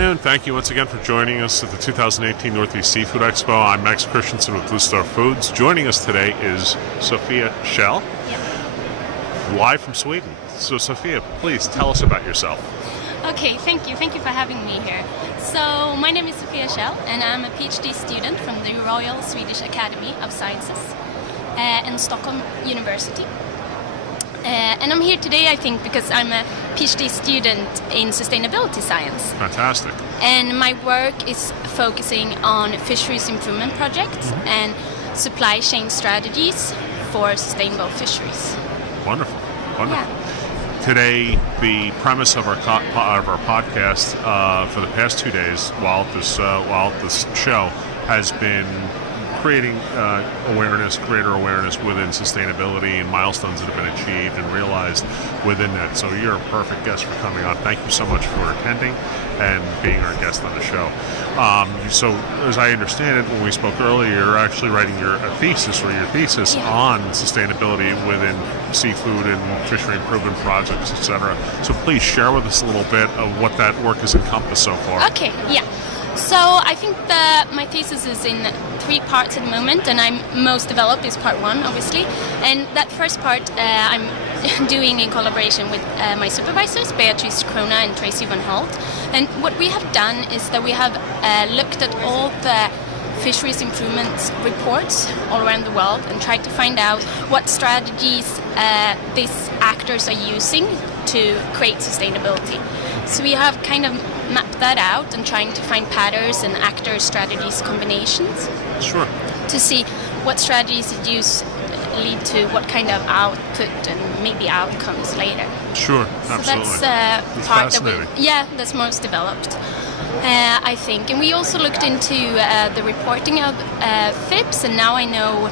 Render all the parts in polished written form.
afternoon. Thank you once again for joining us at the 2018 Northeast Seafood Expo. I'm Max Christensen with Blue Star Foods. Joining us today is Sofia Käll, live from Sweden. So Sofia, please tell us about yourself. Okay, thank you. Thank you for having me here. So my name is Sofia Käll and I'm a PhD student from the Royal Swedish Academy of Sciences in Stockholm University. And I'm here today, I think, because I'm a PhD student in sustainability science. Fantastic. And my work is focusing on fisheries improvement projects and supply chain strategies for sustainable fisheries. Wonderful. Yeah. Today, the premise of our podcast for the past 2 days, while at this show, has been creating greater awareness within sustainability and milestones that have been achieved and realized within that. So you're a perfect guest for coming on. Thank you so much for attending and being our guest on the show. So as I understand it, when we spoke earlier, you're actually writing your thesis on sustainability within seafood and fishery improvement projects, etc. So please share with us a little bit of what that work has encompassed so far. Okay, yeah. So I think my thesis is in 3 parts at the moment, and I'm most developed is part 1, obviously. And that first part I'm doing in collaboration with my supervisors, Beatrice Krona and Tracy Van Holt. And what we have done is that we have looked at all the fisheries improvements reports all around the world and tried to find out what strategies these actors are using to create sustainability. So we have kind of mapped that out and trying to find patterns and actor strategies combinations. Sure. To see what strategies use lead to what kind of output and maybe outcomes later. Sure, absolutely. So that's part fascinating. that's most developed, I think. And we also looked into the reporting of FIPS, and now I know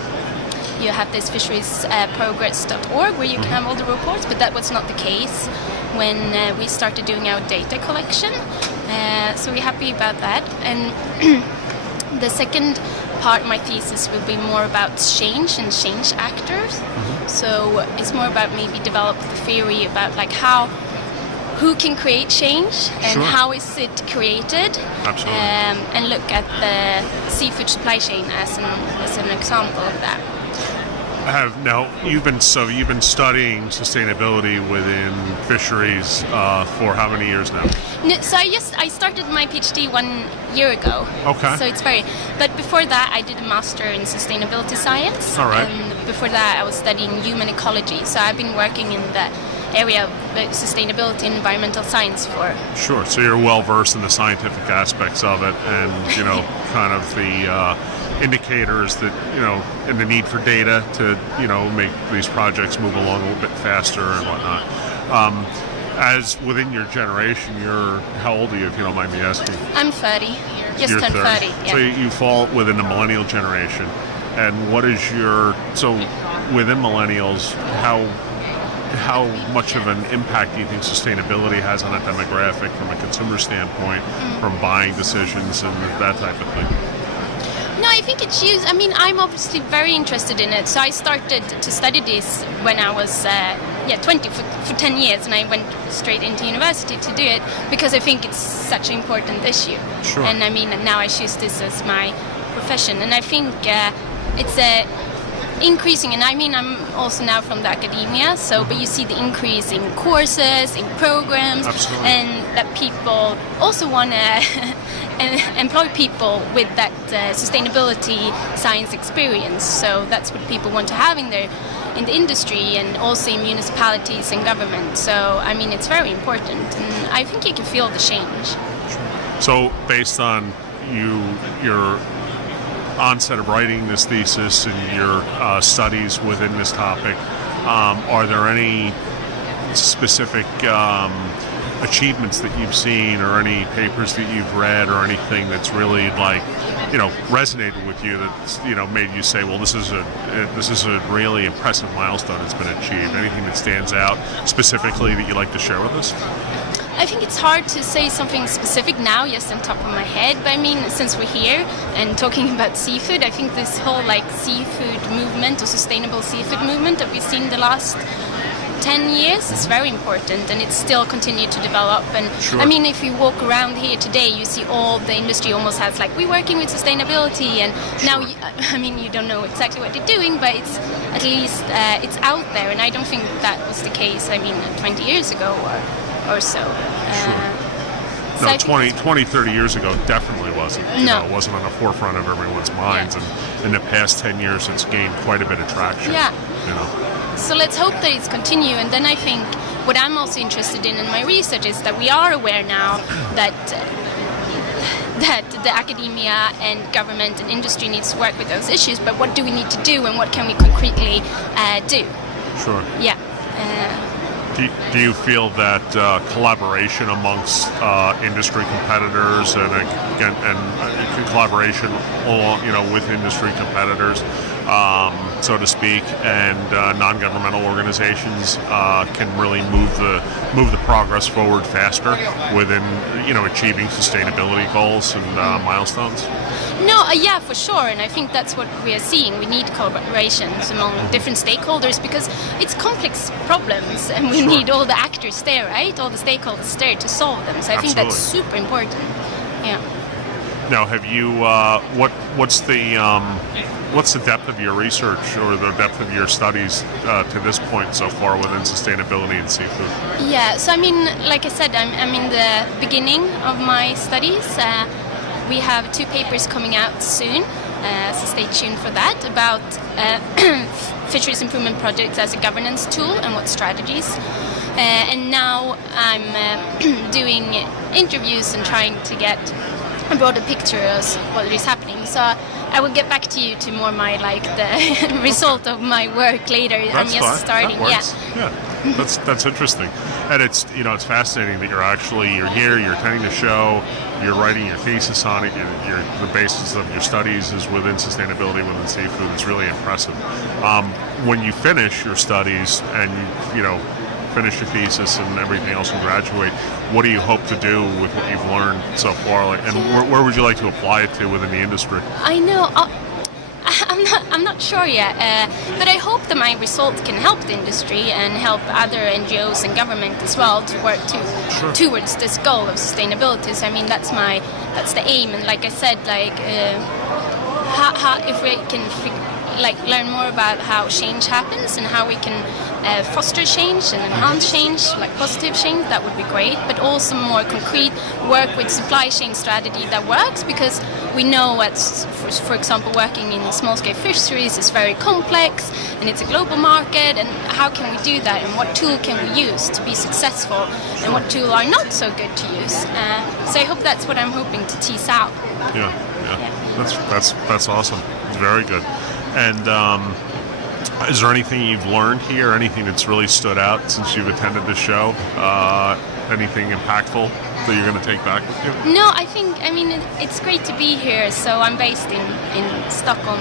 you have this fisheries.progress.org where you can have all the reports, but that was not the case when we started doing our data collection. So we're happy about that. And the second part of my thesis will be more about change and change actors. So it's more about maybe develop the theory about like who can create change and how is it created. Absolutely. And look at the seafood supply chain as an example of that. You've been studying sustainability within fisheries for how many years now? No, so I started my PhD 1 year ago. Okay. So it's but before that I did a master in sustainability science. All right. And before that I was studying human ecology. So I've been working in the area of sustainability and environmental science for. Sure. So you're well versed in the scientific aspects of it, and kind of the indicators that and the need for data to make these projects move along a little bit faster and whatnot. As within your generation, how old are you, if you don't mind me asking? I'm 30. You're turned 30. Yeah. So you fall within the millennial generation. And what is within millennials, how much of an impact do you think sustainability has on a demographic from a consumer standpoint, from buying decisions and that type of thing? No, I think it's used. I mean, I'm obviously very interested in it. So I started to study this when I was 20 for 10 years, and I went straight into university to do it because I think it's such an important issue. Sure. And I mean, now I choose this as my profession, and I think it's increasing. And I mean, I'm also now from the academia, but you see the increase in courses, in programs, Absolutely. And that people also want to employ people with that sustainability science experience. So that's what people want to have in the industry and also in municipalities and government. So I mean, it's very important, and I think you can feel the change. So based on your onset of writing this thesis and your studies within this topic, are there any specific achievements that you've seen or any papers that you've read or anything that's really resonated with you that's made you say, well, this is a really impressive milestone that's been achieved? Anything that stands out specifically that you'd like to share with us? I think it's hard to say something specific now, just on top of my head. But I mean, since we're here and talking about seafood, I think this whole seafood movement or sustainable seafood movement that we've seen the last 10 years is very important, and it's still continued to develop. And Sure. I mean, if you walk around here today, you see all the industry almost has like, we're working with sustainability, and now you don't know exactly what they're doing, but it's at least it's out there, and I don't think that was the case 20 years ago or so. So No, I think 20, 30 years ago definitely wasn't. No. It wasn't on the forefront of everyone's minds, and in the past 10 years it's gained quite a bit of traction. Yeah. You know. So let's hope that it's continue. And then I think what I'm also interested in my research is that we are aware now that the academia and government and industry needs to work with those issues. But what do we need to do, and what can we concretely do? Sure. Yeah. Do you feel that collaboration amongst industry competitors and collaboration along, with industry competitors, so to speak, and non-governmental organizations can really move the progress forward faster within achieving sustainability goals and milestones? No, yeah, for sure, and I think that's what we are seeing. We need collaborations among different stakeholders because it's complex problems, and we need all the actors there, right? All the stakeholders there to solve them. So I think that's super important. Yeah. Now, have you? What's the depth of your research or the depth of your studies to this point so far within sustainability and seafood? Yeah. So like I said, I'm in the beginning of my studies. We have 2 papers coming out soon, so stay tuned for that, about fisheries improvement projects as a governance tool and what strategies. And now I'm doing interviews and trying to get a broader picture of what is happening. So I will get back to you to more the result of my work later. I'm just starting. Yeah. That's interesting, and it's fascinating that you're here, you're attending the show, you're writing your thesis on it. The basis of your studies is within sustainability within seafood. It's really impressive. When you finish your studies and you finish your thesis and everything else and graduate, what do you hope to do with what you've learned so far? And where would you like to apply it to within the industry? I know. I'm not sure yet, but I hope that my results can help the industry and help other NGOs and government as well to work towards this goal of sustainability. So that's the aim. And like I said, how if we can learn more about how change happens and how we can foster change and enhance change, positive change, that would be great. But also more concrete work with supply chain strategy that works, because we know for example, working in small-scale fisheries is very complex and it's a global market, and how can we do that, and what tool can we use to be successful, and what tool are not so good to use. So I hope that's what I'm hoping to tease out. Yeah. That's awesome. It's very good. And is there anything you've learned here, anything that's really stood out since you've attended the show? Anything impactful that you're going to take back with you? No, it's great to be here. So I'm based in Stockholm,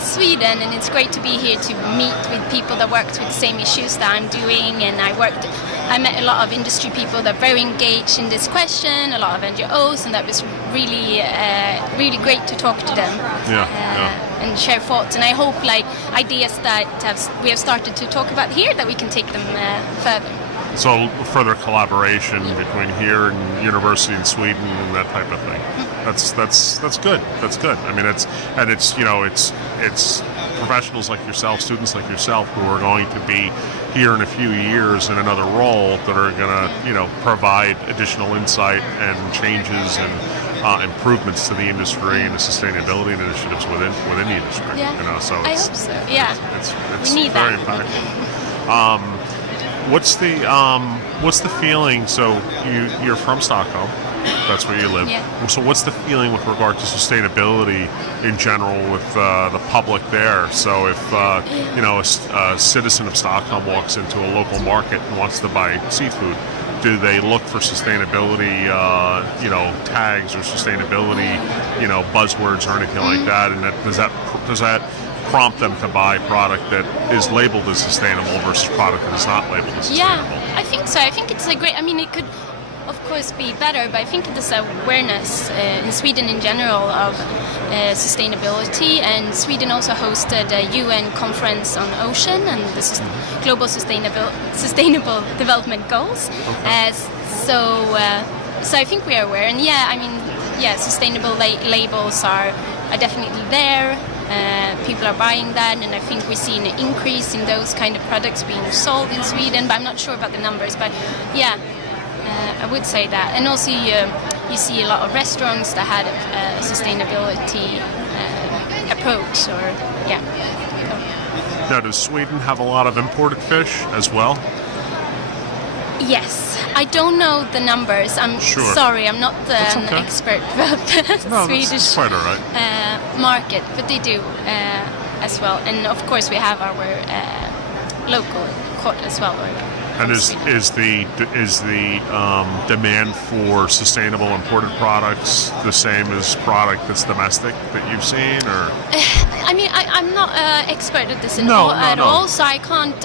Sweden, and it's great to be here to meet with people that worked with the same issues that I'm doing. And I met a lot of industry people that are very engaged in this question, a lot of NGOs, and that was really, really great to talk to them. And share thoughts. And I hope ideas that we have started to talk about here, that we can take them further. So further collaboration between here and university in Sweden and that type of thing. That's good. That's good. It's professionals like yourself, students like yourself, who are going to be here in a few years in another role that are going to provide additional insight and changes and improvements to the industry and the sustainability initiatives within the industry. Yeah. So I hope so. Yeah. It's we need very that. impactful. What's the feeling? So you're from Stockholm. That's where you live. Yeah. So what's the feeling with regard to sustainability in general with the public there? So if a citizen of Stockholm walks into a local market and wants to buy seafood, do they look for sustainability, tags or sustainability, buzzwords or anything like that? And does that prompt them to buy product that is labeled as sustainable versus product that is not labeled as sustainable? Yeah, I think so. I think it's a great. It could, of course be better, but I think there's awareness in Sweden in general of sustainability, and Sweden also hosted a UN conference on ocean and the global sustainable development goals. Okay. So I think we are aware, and sustainable labels are definitely there. People are buying that, and I think we see an increase in those kind of products being sold in Sweden, but I'm not sure about the numbers. But I would say that. And also you see a lot of restaurants that had a sustainability approach, Now, does Sweden have a lot of imported fish as well? Yes, I don't know the numbers. I'm sorry, I'm not an expert about the Swedish that's quite all right. Market, but they do as well. And of course, we have our local cod as well. And is the demand for sustainable imported products the same as product that's domestic that you've seen, or? I'm not an expert at this at all, so I can't.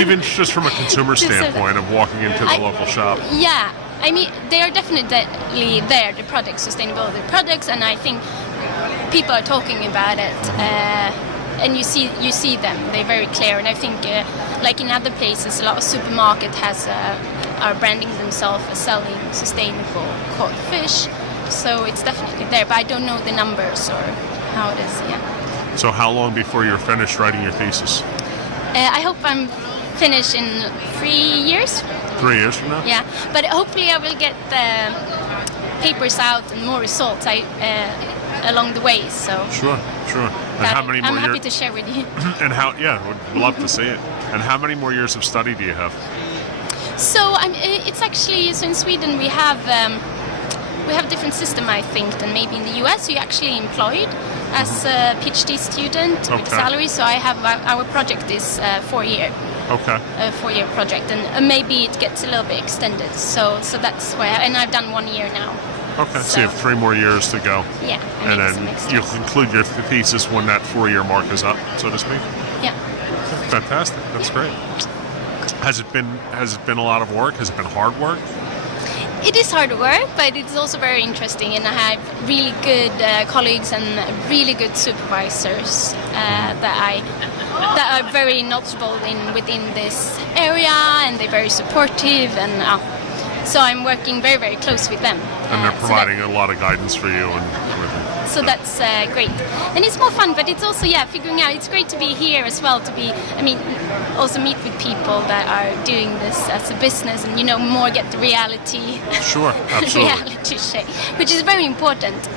Even just from a consumer standpoint of walking into the local shop. Yeah, they are definitely there, the products, sustainability products, and I think people are talking about it, and you see them. They're very clear, and I think like in other places, a lot of supermarkets are branding themselves as selling sustainable cod fish, so it's definitely there. But I don't know the numbers or how it is. Yeah. So how long before you're finished writing your thesis? I hope I'm finished in 3 years. 3 years from now? Yeah, but hopefully I will get the papers out and more results along the way. So sure. And how many more I'm happy to share with you. And would love to see it. And how many more years of study do you have? So it's actually in Sweden we have different system, I think, than maybe in the US. So you're actually employed as a PhD student with salary. So I have our project is 4 year. Okay. A 4-year project, and maybe it gets a little bit extended. So that's why, and I've done 1 year now. Okay. So you have 3 more years to go. Yeah. And then you'll conclude your thesis when that 4-year mark is up, so to speak. Yeah. Fantastic. That's great. Has it been a lot of work? Has it been hard work? It is hard work, but it's also very interesting, and I have really good colleagues and really good supervisors that are very knowledgeable within this area, and they're very supportive, and so I'm working very, very close with them. And they're providing a lot of guidance for you and everything. So that's great, and it's more fun. But it's also figuring out. It's great to be here as well. Also meet with people that are doing this as a business, and more get the reality. Sure, absolutely. Reality check, which is very important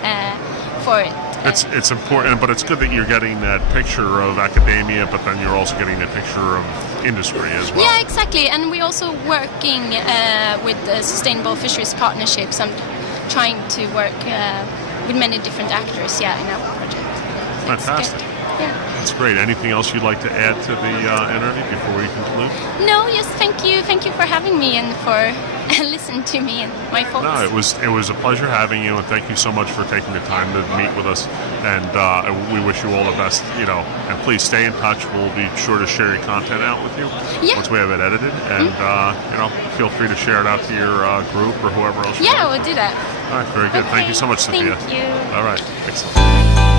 for it. It's important, but it's good that you're getting that picture of academia, but then you're also getting the picture of industry as well. Yeah, exactly. And we're also working with sustainable fisheries partnerships. I'm trying to work with many different actors, in our project. Fantastic. Yeah. That's great. Anything else you'd like to add to the interview before we conclude? No, yes, thank you. Thank you for having me and for listening to me and my thoughts. No, it was a pleasure having you, and thank you so much for taking the time to meet with us. And we wish you all the best, and please stay in touch. We'll be sure to share your content out with you once we have it edited. And, feel free to share it out to your group or whoever else you want. We'll do that. All right, very good. Okay, thank you so much, Sofia. Thank you. All right, excellent.